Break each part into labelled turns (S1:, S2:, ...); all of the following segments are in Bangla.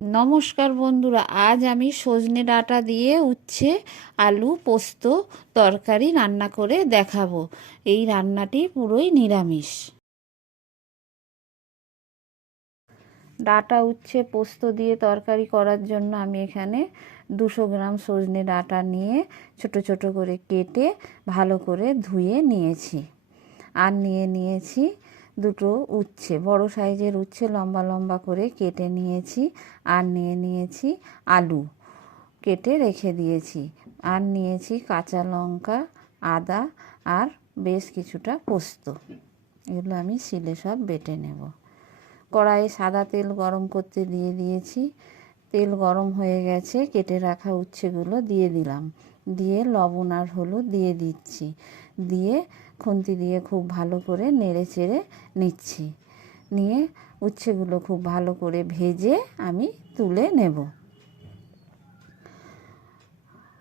S1: নমস্কার বন্ধুরা, আজ আমি সজনে ডাঁটা দিয়ে উচ্ছে, আলু, পোস্ত, তরকারি রান্না করে দেখাবো। এই রান্নাটি পুরোই নিরামিষ। ডাঁটা, উচ্ছে, পোস্ত দিয়ে তরকারি করার জন্য আমি এখানে দুশো গ্রাম সজনে ডাঁটা নিয়ে ছোট ছোট করে কেটে ভালো করে ধুয়ে নিয়েছি। আর নিয়ে নিয়েছি দুটো উচ্ছে, বড় সাইজের উচ্ছে লম্বা লম্বা করে কেটে নিয়েছি আর নিয়ে নিয়েছি আলু কেটে রেখে দিয়েছি। আর নিয়েছি কাঁচা লঙ্কা, আদা আর বেশ কিছুটা পোস্ত। এগুলো আমি শিলে সব বেটে নেব। কড়াইয়ে সাদা তেল গরম করতে দিয়ে দিয়েছি। তেল গরম হয়ে গেছে, কেটে রাখা উচ্ছেগুলো দিয়ে দিলাম। দিয়ে লবণ আর হলুদ দিয়ে দিচ্ছি। দিয়ে খুন্তি দিয়ে খুব ভালো করে নেড়ে চেড়ে নিচ্ছি। নিয়ে উচ্ছেগুলো খুব ভালো করে ভেজে আমি তুলে নেব।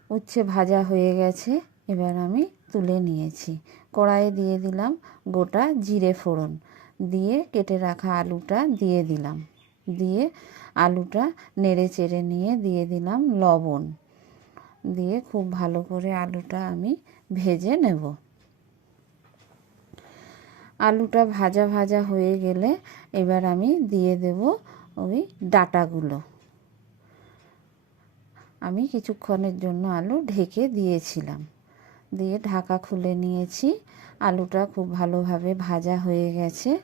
S1: উচ্ছে ভাজা হয়ে গেছে, এবার আমি তুলে নিয়েছি। কড়াইয়ে দিয়ে দিলাম গোটা জিরে ফোড়ন। দিয়ে কেটে রাখা আলুটা দিয়ে দিলাম। দিয়ে আলুটা নেড়ে চেড়ে নিয়ে দিয়ে দিলাম লবণ। দিয়ে খুব ভালো করে আলুটা আমি ভেজে নেব। আলুটা ভাজা ভাজা হয়ে গেলে এবার আমি দিয়ে দেব ওই ডাটাগুলো। আমি কিছুক্ষণের জন্য আলু ঢেকে দিয়েছিলাম। দিয়ে ঢাকা খুলে নিয়েছি। আলুটা খুব ভালোভাবে ভাজা হয়ে গেছে।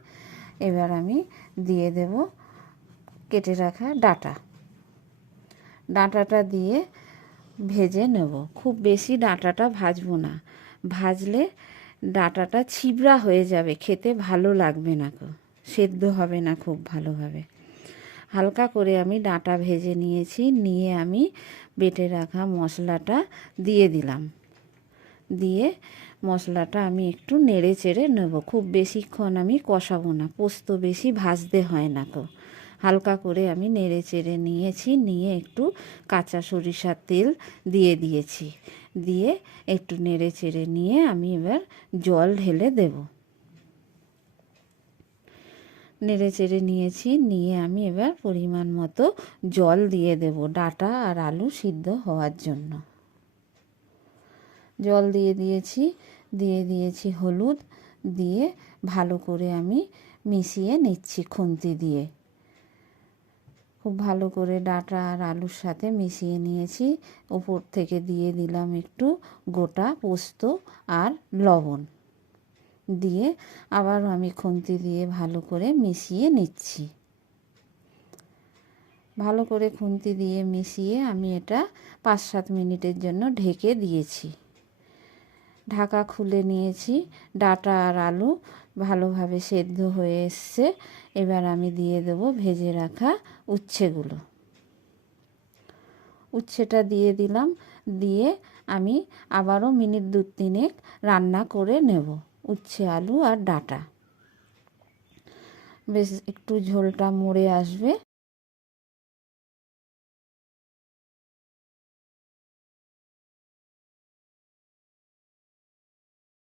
S1: এবার আমি দিয়ে দেব কেটে রাখা ডাটা। ডাঁটাটা দিয়ে ভেজে নেব। খুব বেশি ডাঁটাটা ভাজবো না। ভাজলে ডাঁটাটা ছিবড়া হয়ে যাবে, খেতে ভালো লাগবে না সেদ্ধ হবে না খুব ভালোভাবে। হালকা করে আমি ডাঁটা ভেজে নিয়েছি, নিয়ে আমি বেটে রাখা মশলাটা দিয়ে দিলাম। দিয়ে মশলাটা আমি একটু নেড়ে চেড়ে নেব। খুব বেশিক্ষণ আমি কষাবো না, পোস্ত বেশি ভাজতে হয় না কো হালকা করে আমি নেড়ে চেড়ে নিয়েছি, নিয়ে একটু কাঁচা সরিষার তেল দিয়ে দিয়েছি। দিয়ে একটু নেড়ে চেড়ে নিয়ে আমি এবার জল ঢেলে দেব। নেড়ে চেড়ে নিয়েছি, নিয়ে আমি এবার পরিমাণ মতো জল দিয়ে দেব ডাটা আর আলু সিদ্ধ হওয়ার জন্য। জল দিয়ে দিয়েছি দিয়ে দিয়েছি হলুদ, দিয়ে ভালো করে আমি মিশিয়ে নিচ্ছি খুন্তি দিয়ে। খুব ভালো করে ডাটা আর আলুর সাথে মিশিয়ে নিয়েছি। ওপর থেকে দিয়ে দিলাম একটু গোটা পোস্ত আর লবণ। দিয়ে আবার আমি খুন্তি দিয়ে ভালো করে মিশিয়ে নিচ্ছি। ভালো করে খুন্তি দিয়ে মিশিয়ে আমি এটা পাঁচ সাত মিনিটের জন্য ঢেকে দিয়েছি। ঢাকা খুলে নিয়েছি। ডাটা আর আলু ভালোভাবে সেদ্ধ হয়ে এসছে। এবার আমি দিয়ে দেব ভেজে রাখা উচ্ছেগুলো। উচ্ছেটা দিয়ে দিলাম। দিয়ে আমি আবারও মিনিট দু তিনেক রান্না করে নেব, উচ্ছে, আলু আর ডাটা। বেশ, একটু ঝোলটা মরে আসবে।